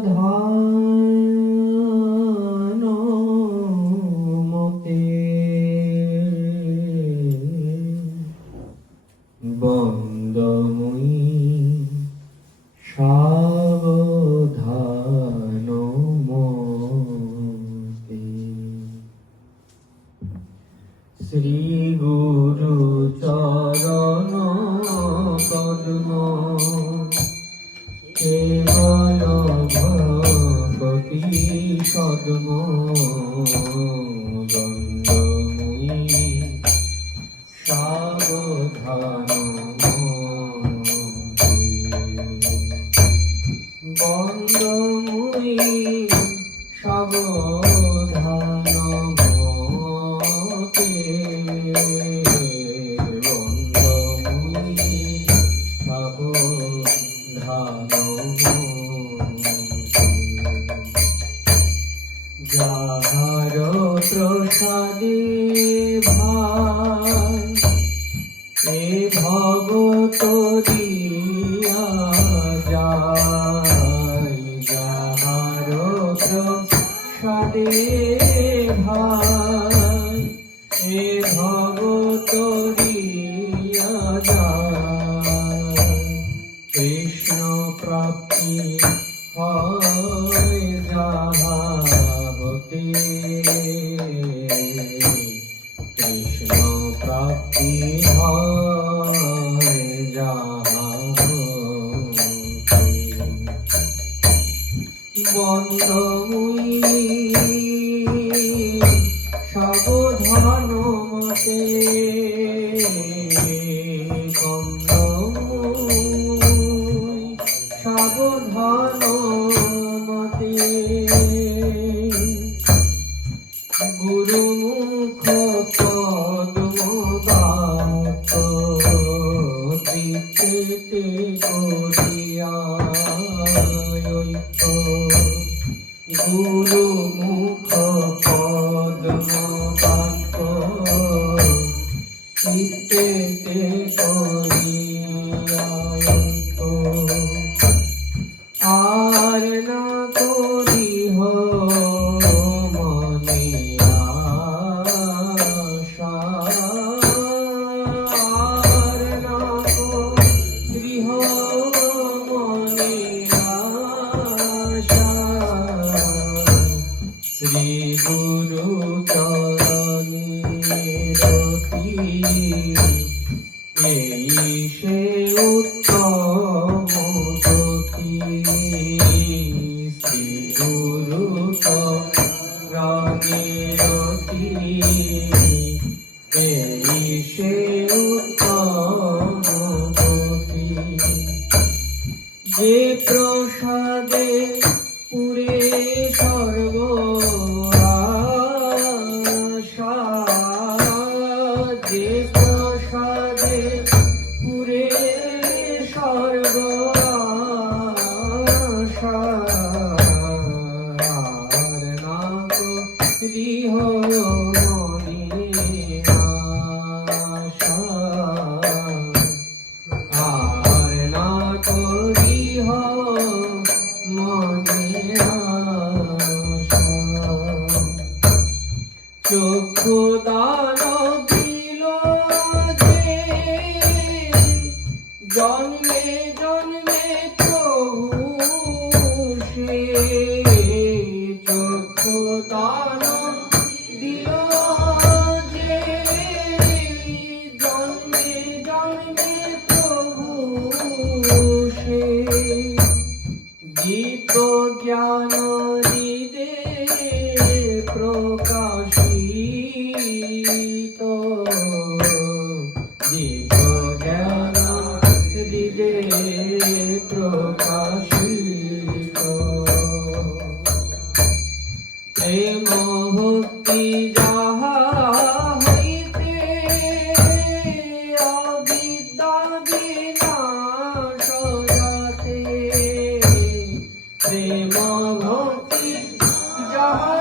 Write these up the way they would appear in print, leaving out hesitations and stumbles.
সাবধান মতে বন্দময়ী সাবধান মতে শ্রী গুরু চরণ পদ্ম কেবল ভগতি সদ্ম বন্দময়ী সাবধান বন্দময়ী সাবধান মতে বন্দময়ী সাবধান যাহার প্রসাদে ভাই এ ভগত দিয়া যায় যাহার প্রসাদে ভাই এ ভগত দিয়া যায় কৃষ্ণ প্রাপ্তি হয় যাহা হতে কৃষ্ণ প্রাপ্তি হয় যাহা হতে বন্দময়ী সাবধান মতে বন্দময়ী সাবধান মতে গুরুমুখ পদ্ম বাক্য চিত্তে করিয়া গুরুমুখ পদ্ম বাক্য চিত্তে করিয়া আর না করিহ মনে আশা আর না করিহ মনে আশা শ্রী গুরু চরণে রতি এই সে উত্তম গতি শ্রী গুরু চরণে রতি এই সে উত্তম গতি যে প্রসাদে পুরে সর্ব আশা যে প্রসাদে পুরে সর্ব আশা আর না করিহ মনে আশা আর না করিহ মনে আশা চক্ষু দান দিল যে জন্মে জন্মে প্রভু সে চক্ষু দান দিল যে জন্মে জন্মে প্রভু সে গীত জ্ঞান হৃদে প্রকাশিত গীত জ্ঞান হৃদে প্রকাশিত প্রেম ভক্তি যাহা হইতে অবিদ্যা বিনাশ যাতে প্রেম ভক্তি যাহা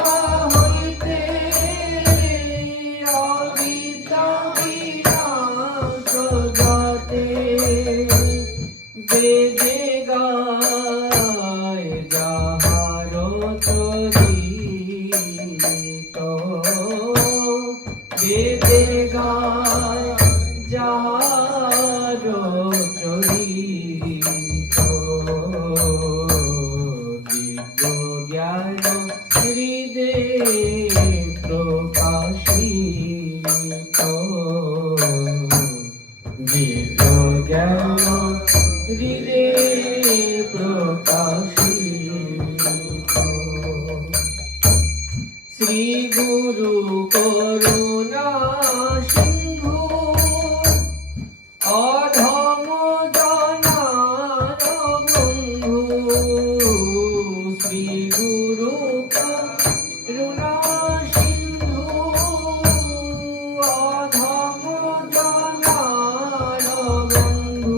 হইতে অবিদ্যা বিনাশ যাতে বেদে গায় যাহা শ্রী গুরু করুণা সিন্ধু অধম জনার বন্ধু শ্রী গুরু করুণা সিন্ধু অধম জনার বন্ধু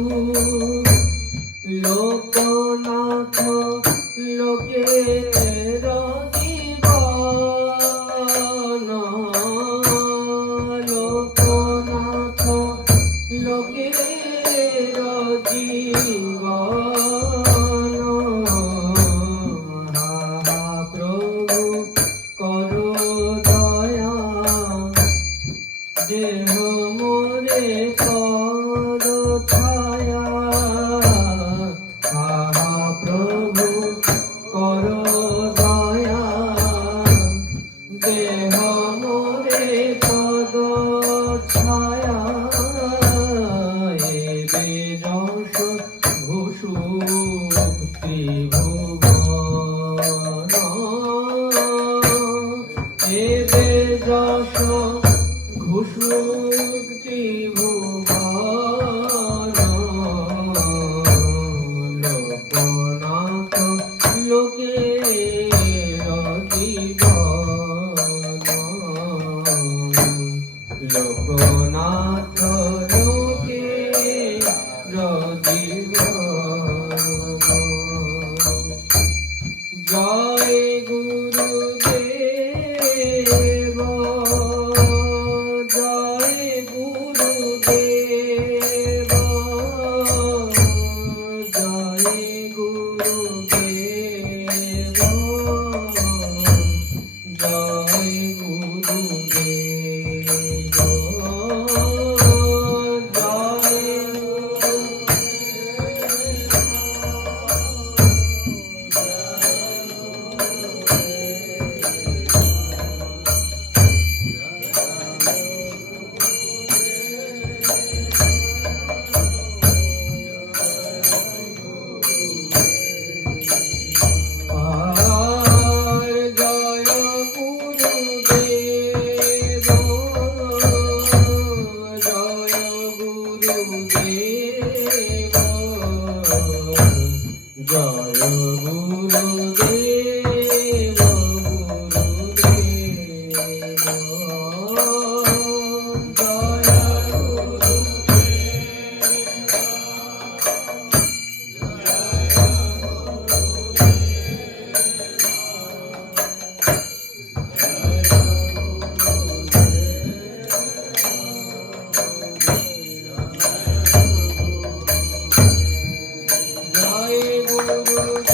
লোকনাথ লোকের জীবন লোকনাথ লোকের জীবন প্রভু করো দয়া দেহ মোরে পদ ছায়া প্রভু করো দয়া দেহ মোরে পদ ছায়া এবে যশ ভূষু ত্রিভুবন এবে যশ ঘুষু ত্রিভুবন লোকনাথ লোকের জীবন লোকনাথ লোকের জীবন জয় গুরুদেব জয় গুরুদেব জয় গুরুদেব জয় গুরুদেব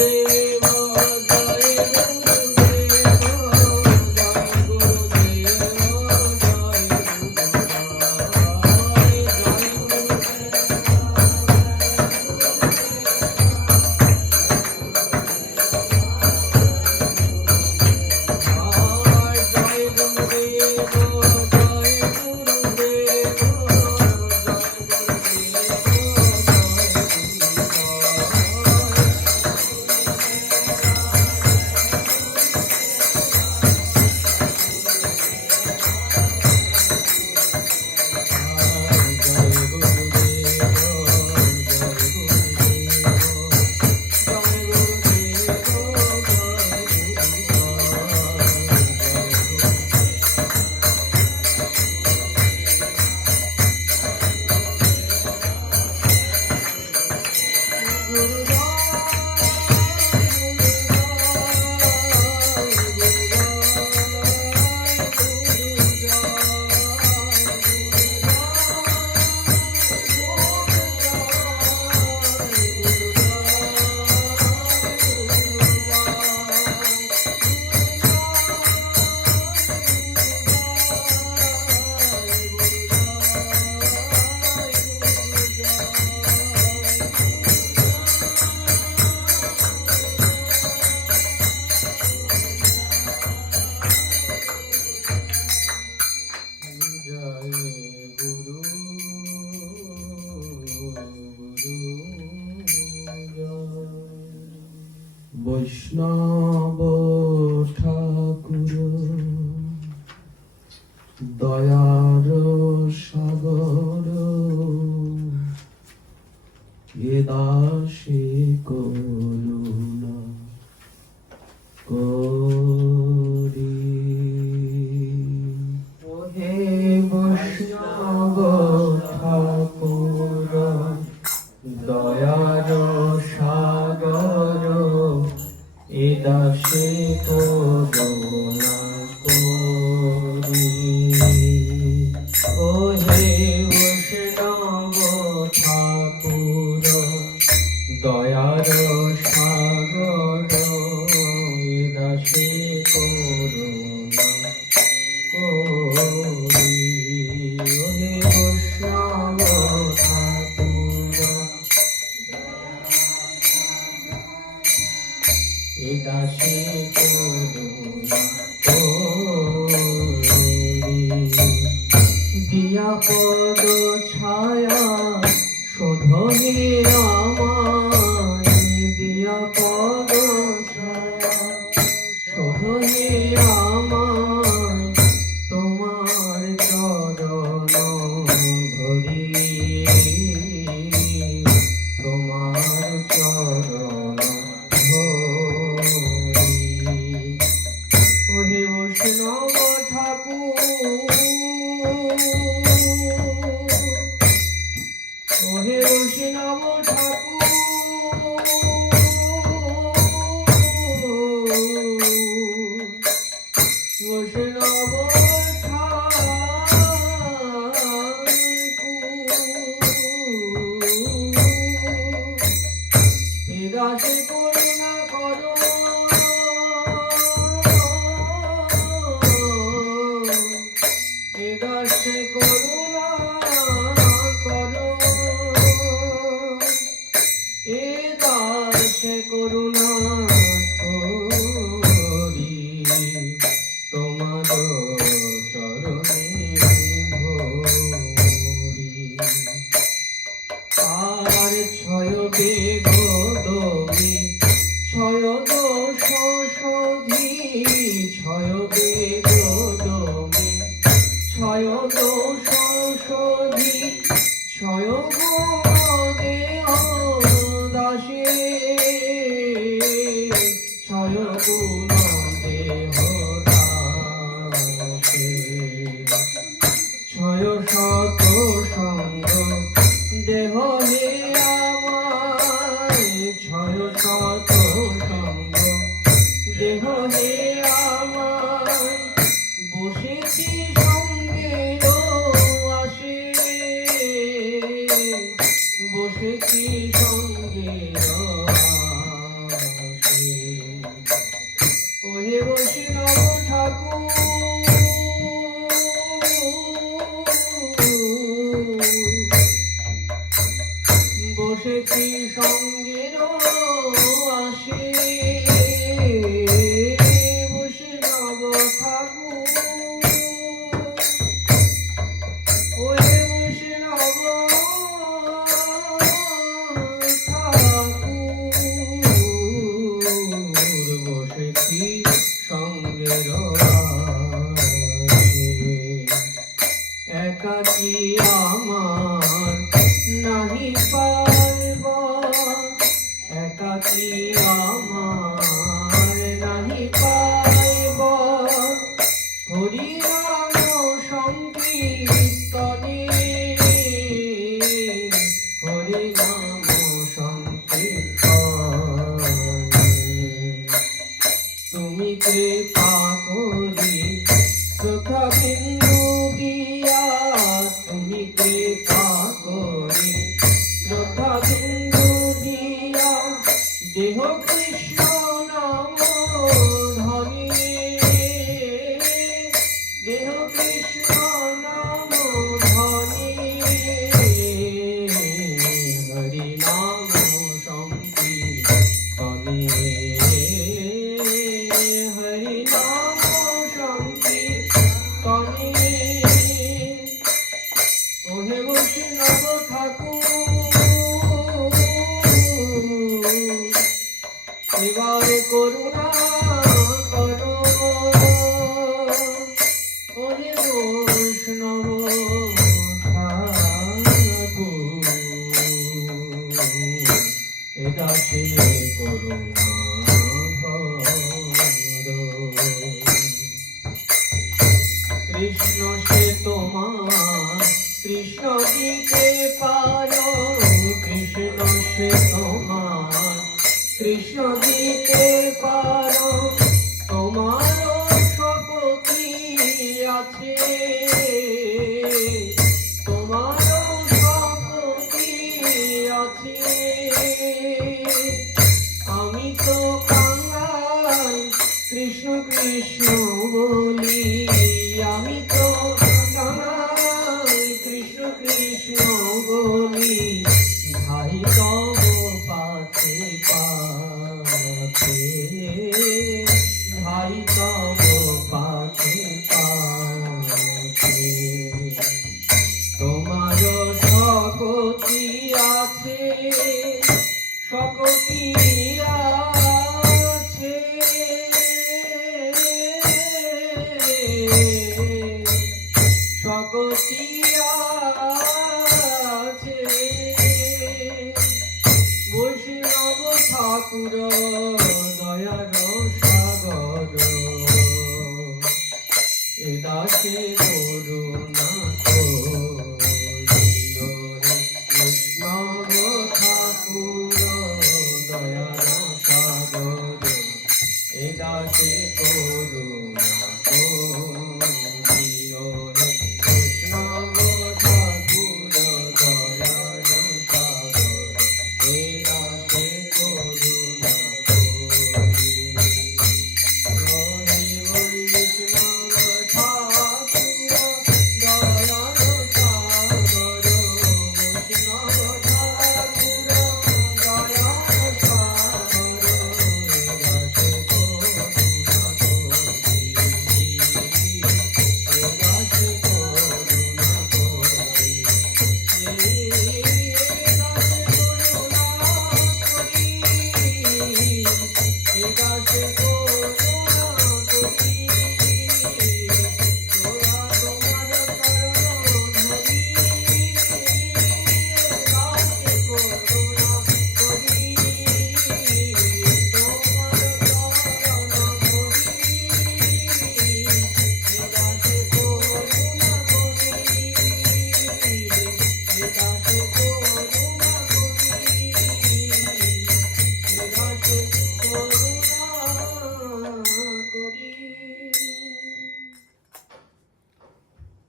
বৈষ্ণব ঠাকুর দাসে করুণা করি ও হে বৈষ্ণব ঠাকুর দয়ার সাগর দাসে করুণা করি ও হে বৈষ্ণব ঠাকুর দাসে করুণা করি দিয়া পদ ছায়া শোধনে আমায় দিয়া পদ ছায়া শোধনে আমায় তোমার চরণ ধরি তোমার চরণ ওহে বৈষ্ণব ঠাকুর ওহে বৈষ্ণব ঠাকুর বৈষ্ণব ঠাকুর এ দাসে করুণা করো এ দাসে করুণা করো এ দাসে করুণা করি তোমার চরণে ভরি আর ছয় বেগ দমি ছয় দোষ শোধি ছয় বেগ দমি ছয় দোষ শোধি ছয় গুণ দেহ দাসে ছয় গুণ দেহ দাসে ছয় শত সঙ্গ দেহ হে আমায় ছয় শত সঙ্গ দেহ হে আমায় বসেছি সঙ্গের আসে বসেছি সঙ্গের আসে ওহে বৈষ্ণব ঠাকুর বসেছি সঙ্গের আসে বৈষ্ণব ঠাকুর ওহে বৈষ্ণব ঠাকুর বসেছি সঙ্গের আসে একাকী আমার নাহি পারব একাকী আমার নাহি পাইব হরি নাম সংকীর্তনে হরি নাম সংকীর্তনে তুমি কৃপা করি শ্রদ্ধা বিন্দু দিয়া তুমি কৃপা করি শ্রদ্ধা বিন্দু দিয়া দেহ কৃষ্ণ নাম ধরি দেহ কৃষ্ণ নাম ধরি হরি নাম সংকীর্তনে হরি নাম সংকীর্তনে ওহে বৈষ্ণব ঠাকুর এবারে করুণা করো ওহে বৈষ্ণব ঠাকুর এ দাসে করুণা করো কৃষ্ণ সে তোমার কৃষ্ণ দিতে পারো কৃষ্ণ সে তোমার কৃষ্ণ দিতে পারো কৃষ্ণ কৃষ্ণ বলি আমি তো কাঙাল, কৃষ্ণ কৃষ্ণ বলি ভাই তব পাছে পাছে, ভাই তব পাছে পাছে। তোমার শকতি আছে, শকতি আছে, শকতি আছে। বৈষ্ণব ঠাকুর দয়ার সাগর, এ দাসে করুণা করিও রে। বৈষ্ণব ঠাকুর দয়ার সাগর, এ দাসে করুণা করিও রে। বৈষ্ণব ঠাকুর দয়ার সাগর, এ দাসে করুণা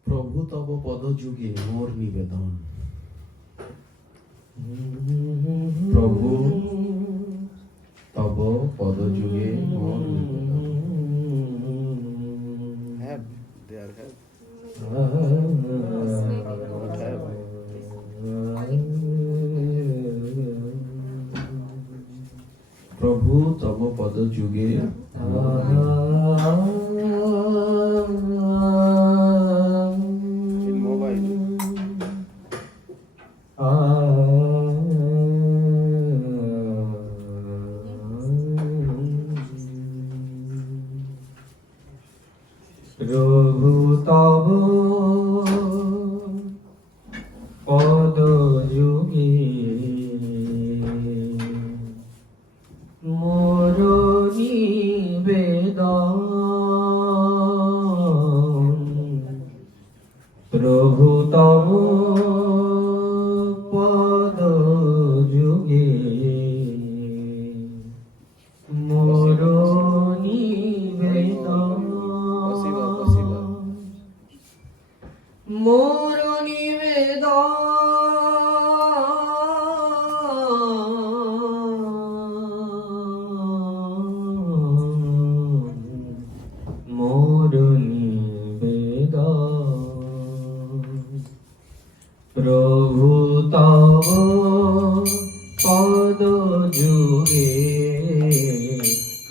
প্রভু তব পদযুগে মোর নিবেদন, প্রভু তব পদযুগে মোর নিবেদন। Have, they are have. Not have. প্রভু তব পদযুগে In mobile. প্রভু তব পদ যুগে মোর নিবেদন, প্রভু তব পদ যুগে মোর নিবেদন, Pasiva, pasiva. মোর নিবেদন, মোর নিবেদন। প্রভু তব পদ যুগে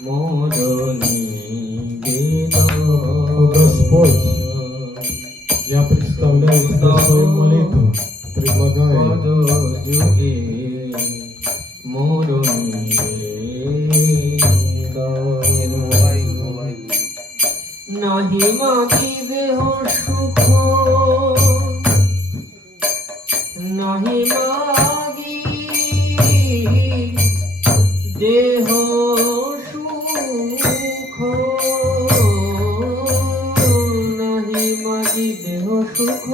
মোর নিবেদন। Господь, я представляю Тебя свою молитву, предлагаю পদ যুগে মোর In নিবেদন। mobile, mobile. নাহি মাগি দেহ সুখ, নাহি মাগি দেহ সুখ, নাহি মাগি দেহ সুখ,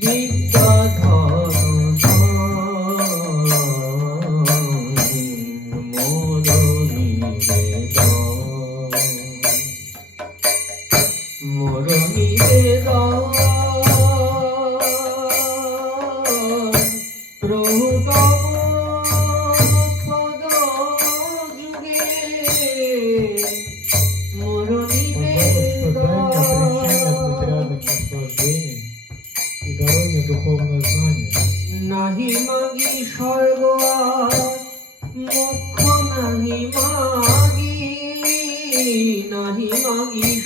বিদ্যা ধন মোর নিবেদন, মোর নিবেদন। প্রভু তব পদ যুগে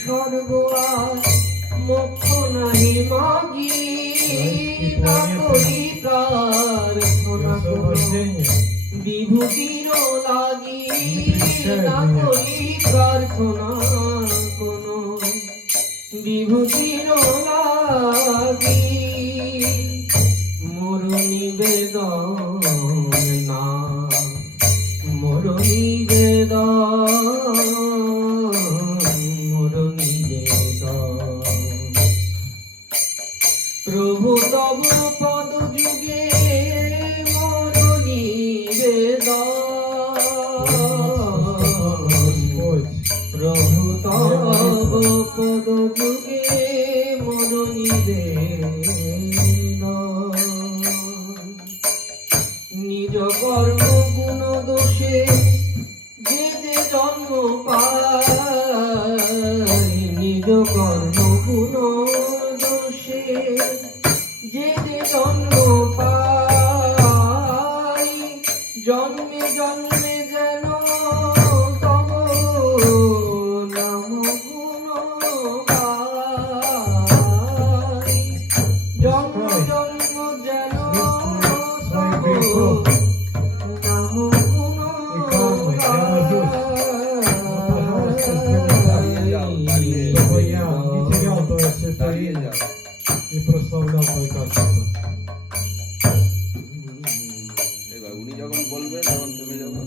স্বর্গ আর মোক্ষ নাহি মাগি না করি প্রার্থনা и কোনো освобождение বিভূতির লাগি না করি প্রার্থনা কোনো বিভূতির লাগি মোর নিবেদন না মোর নিবেদন মোর নিবেদন প্রভু তব পদ যুগে মোর নিবেদন Господь, প্রভু তব পদ যুগে মোর নিবেদন নিজ কর্ম গুণ দোষে যে যে জন্ম পায় নিজ কর্ম গুণ দোষে যে যে জন্ম পায় জন্মে জন্মে যেন তব নাম গুণ গায় জন্ম জন্ম যেন তব নাম গুণ чтобы я не терял Твое দাঁড়িয়ে святое যাও и прославлял Твое качество. এবার উনি যখন বলবেন তখন তুমি যাবো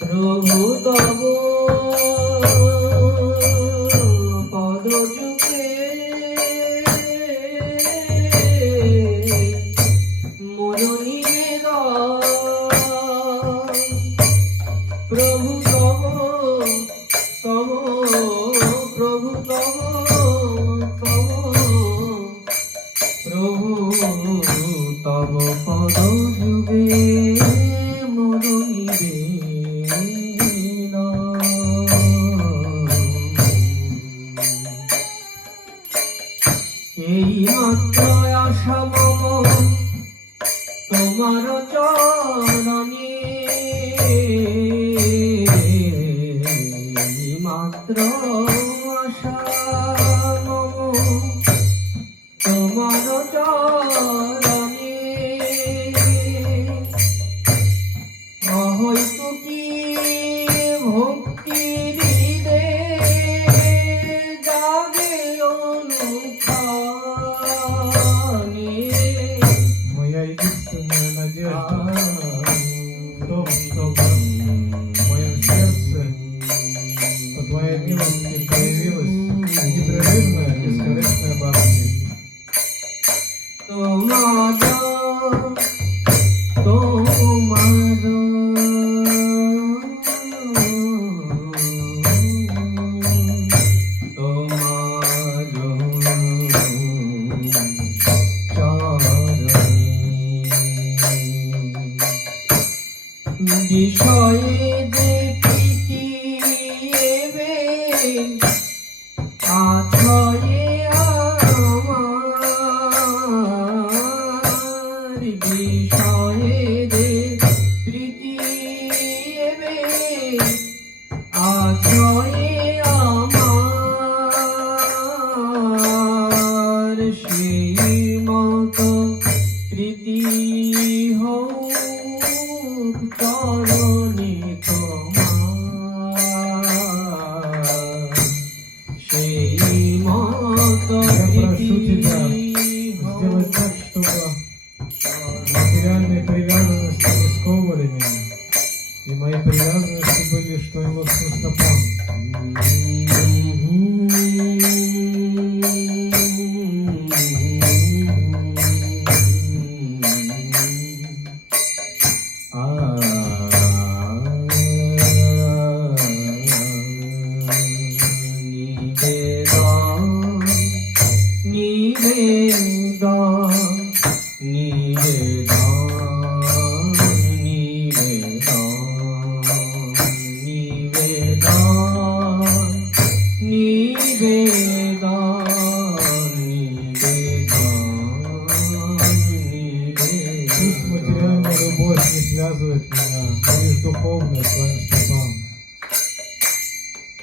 প্রভু তব পদ যুগে মোর নিবেদন প্রভু তব তব প্রভু তব তব প্রভু তব পদ যুগে মোর এই মাত্র আশা মম তোমার চরণে এই মাত্র আশা মম তোমার চরণে হয়তো কি ভক্তি হৃদে জাগে অনুখানে Моя единственная надежда в том, чтобы в моем сердце по Твоей милости появилась непрерывная, бескорыстная бхакти. তোমার তোমার তোমার চরণে বিষয়ে যে প্রীতি এবে আছয়ে আমার বিষয়ে যে প্রীতি এবে আছয়ে আমার সেই মতো প্রীতি হোক চরণে তোমার সেই মতো Я прошу প্রীতি Тебя হোক сделать так, чтобы материальные привязанности не сковывали меня, и мои привязанности были, что и лосным стопам.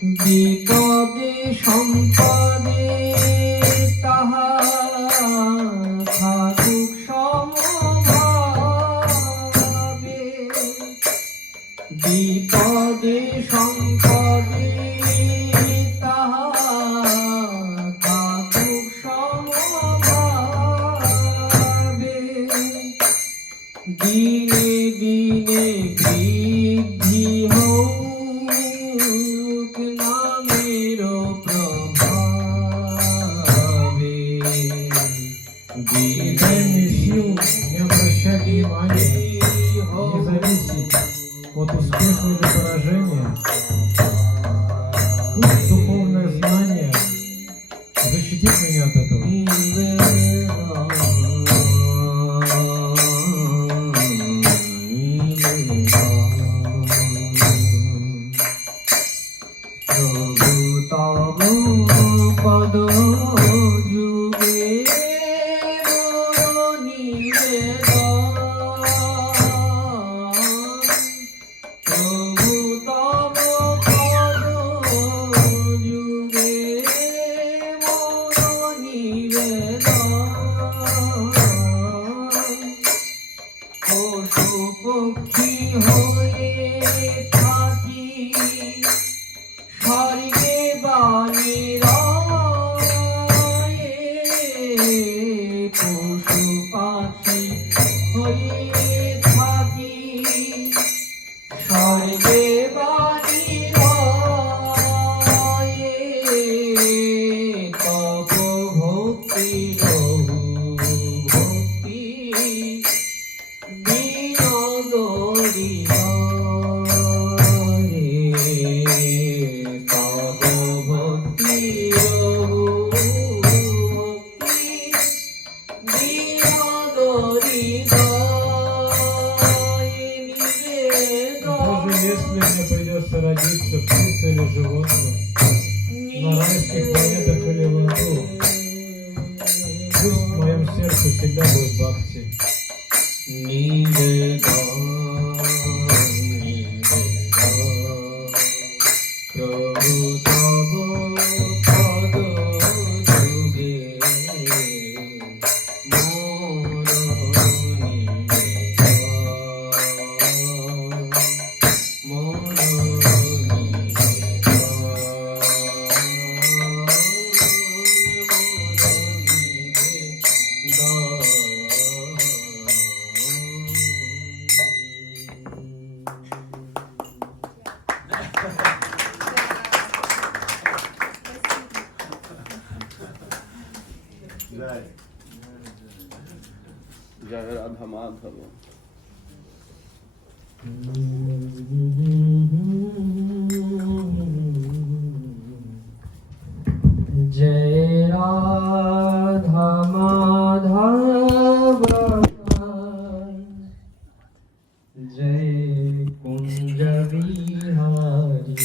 বিপদে সম্পদে তাহার থাকুক সমভাবে, বিপদে সম্পদে তাহার থাকুক সমভাবে, দিনে দিনে বৃদ্ধি হোক নামের প্রভাবে, Дай мне сил не обращать внимания, не зависеть от успеха или поражения. Пусть духовное знание защитит меня от этого. প্রভু তব পদ যুগে মোর নিবেদন, প্রভু তব পদ যুগে মোর নিবেদন, পশু পক্ষী হয়ে থাকি স্বর্গে বাণীরায়ে, পশু পাখি হয়ে থাকি স্বর্গে বাণীরায়ে, তব ভক্তি রঘু ভক্তি বিনোদরি তব ভক্তি রঘু ভক্তি বিনোদরি Даже если мне придется родиться птицей или животным, на райских планетах или в аду, пусть в моем сердце всегда будет бхакти. নিবেদন প্রভু তব পদ যুগে মোর নিবেদন, মোর জয় রাধা মাধব। जय राधा माधव जय कुंज बिहारी,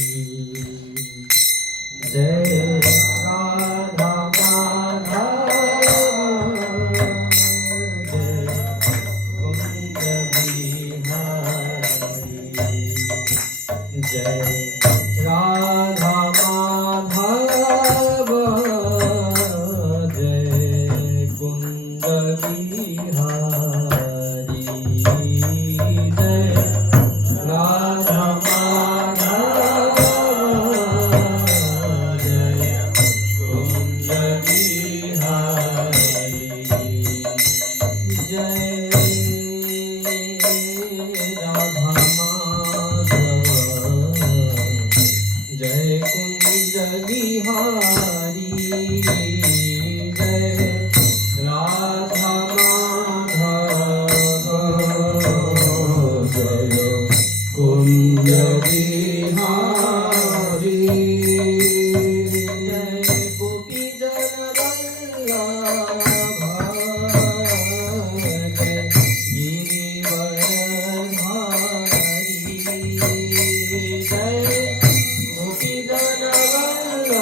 जय राधा माधव जय कुंज बिहारी, जय राधा माधव जय कुंज बिहारी, जय राधा माधव जय कुंज बिहारी, जय राधा माधव जय कुंज बिहारी, जय राधा माधव जय कुंज बिहारी, जय गोपी जन वल्लभ जय गिरिवरधारी, जय गोपी जन वल्लभ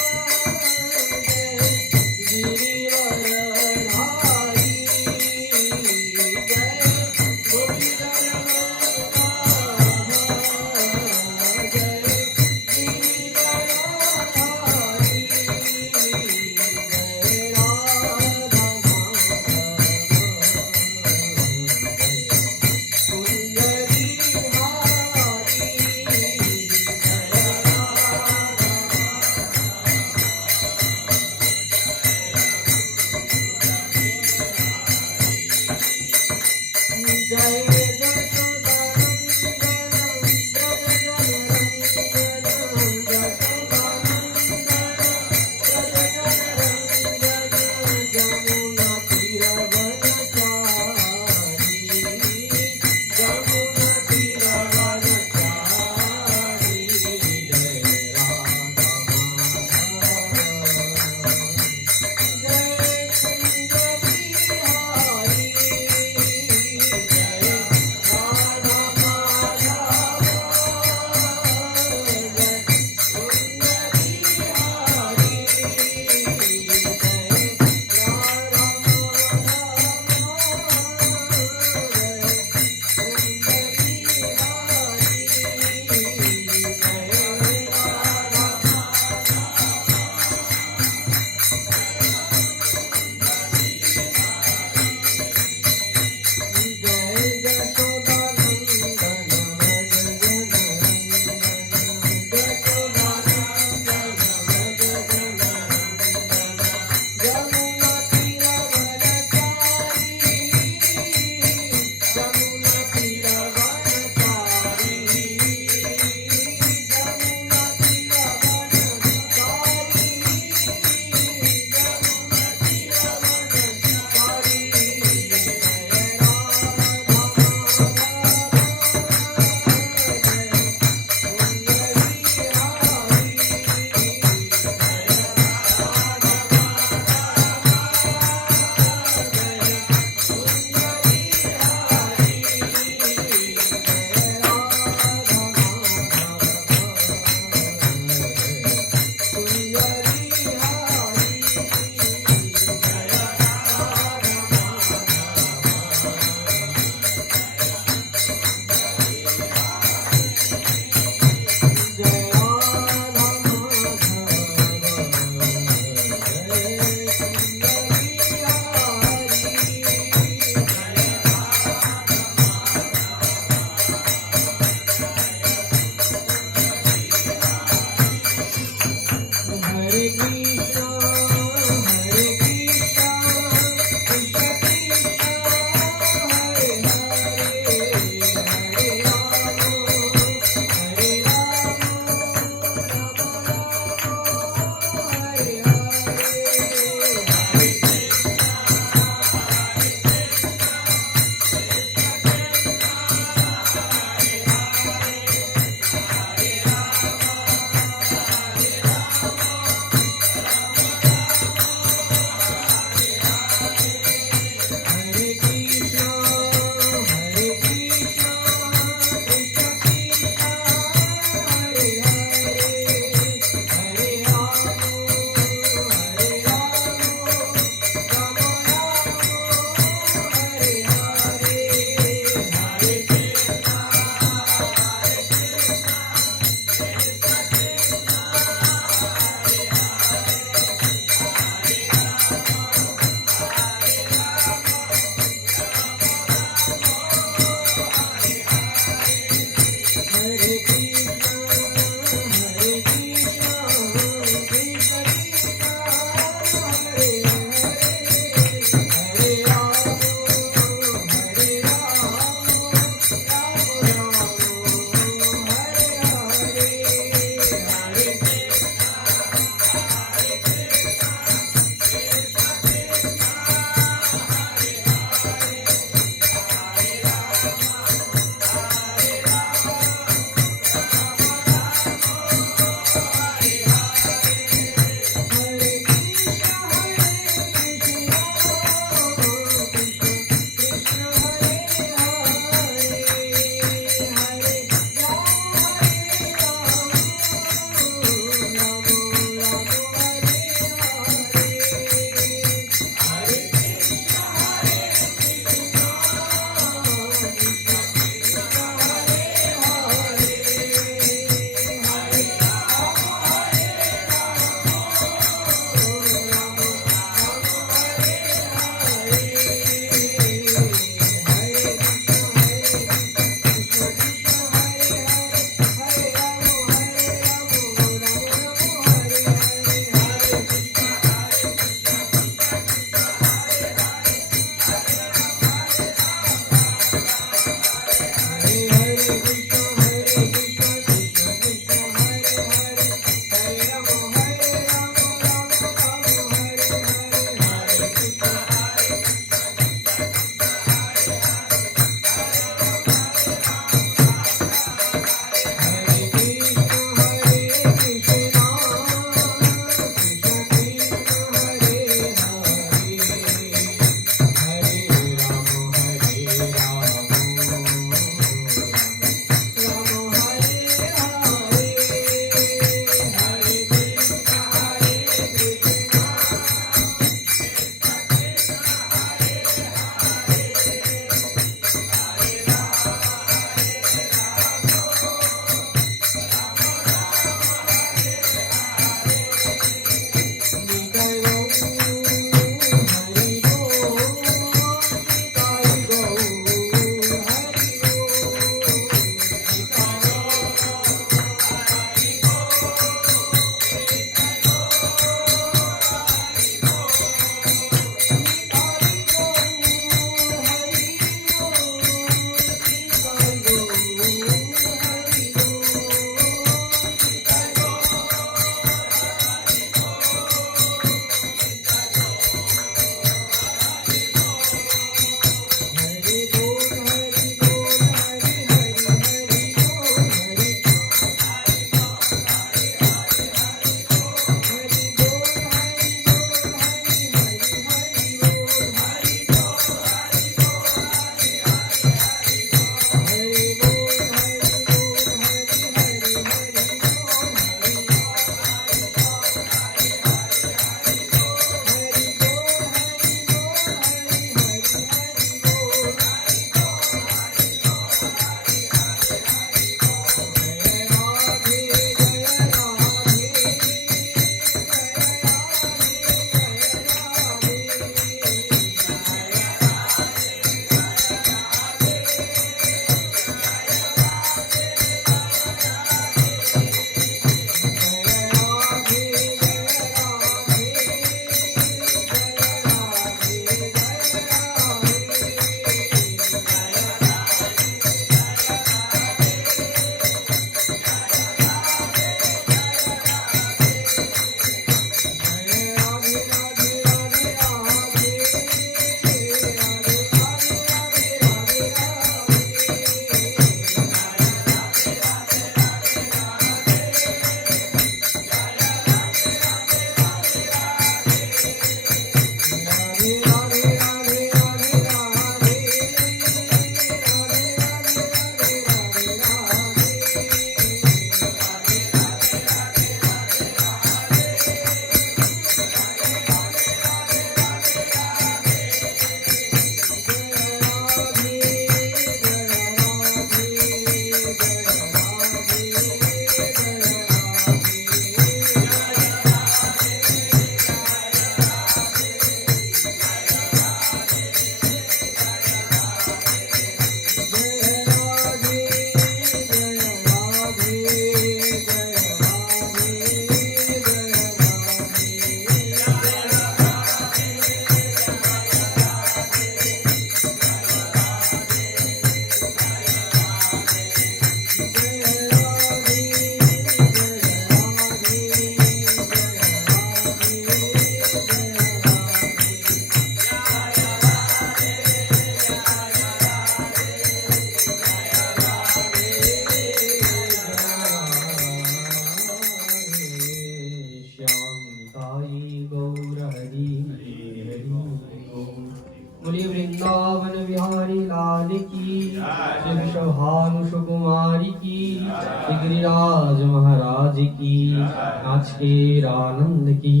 बिहारी की गिरिराज महाराज की आज के आनंद की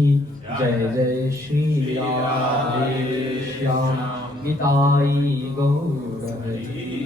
जय जय श्री राधे श्याम गीताई गौर हरि।